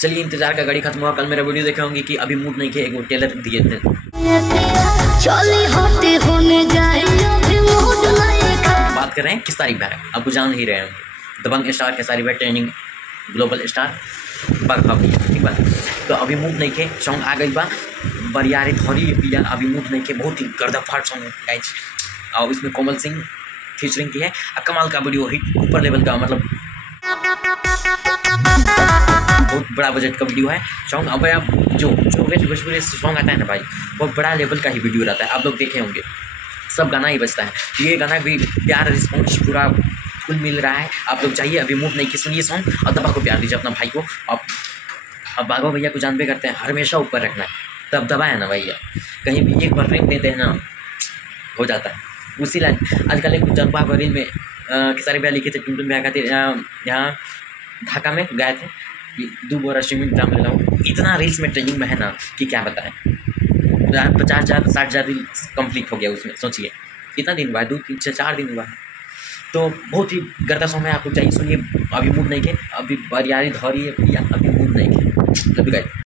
चलिए इंतजार का घड़ी खत्म हुआ। कल मेरा वीडियो देखे होंगे कि अभी मूड नहीं किया, एक टेलर दिए थे। बात कर रहे हैं किस तारीख में है, आपको जान ही रहे होंगे। दबंग स्टार खेसारी भाई ट्रेनिंग ग्लोबल स्टार बरखा भैया, ठीक बा। तो अभी मूड नहीं के सॉन्ग आ गई बा बरियारी थोड़ी पिया। अभी मूड नहीं के बहुत ही गर्दाफाड़ सॉन्ग है गाइस, और इसमें कोमल सिंह फीचरिंग की है। कमाल का वीडियो, हिट ऊपर लेवल का, मतलब बहुत बड़ा बजट का वीडियो है सॉन्ग। अब आप जो भोजपुरी सॉन्ग आता है ना भाई, बहुत बड़ा लेवल का ही वीडियो रहता है। आप लोग देखे होंगे सब गाना ही बजता है, ये गाना भी प्यार रिस्पॉन्स पूरा फुल मिल रहा है। आप लोग चाहिए अभी मूड नहीं कि सुनिए सॉन्ग और दबा को प्यार दीजिए अपना भाई को। अब बाघो भैया को जानते करते हैं, हमेशा ऊपर रखना है, तब दबाए ना भैया। कहीं भी एक बार फेंक देते हैं ना, हो जाता है उसी लाइन। आजकल एक जनपा रील में खेसारी भैया लिखे थे, टुनटुन भैया खातिर यहाँ ढाका में गए थे, 2 बोरा सीमेंट दाम ले लो। इतना रील्स में ट्रेंडिंग में है ना कि क्या बताएं। 50,000 60,000 रील कंप्लीट हो गया उसमें, सोचिए कितना दिन हुआ है, 2 3 4 दिन हुआ है। तो बहुत ही गर्दा सॉन्ग है, आप लोग चाहिए सुनिए। अभी मूड नहीं के, अभी बरियारी धौरी है, अभी मूड नहीं के। Love you guys.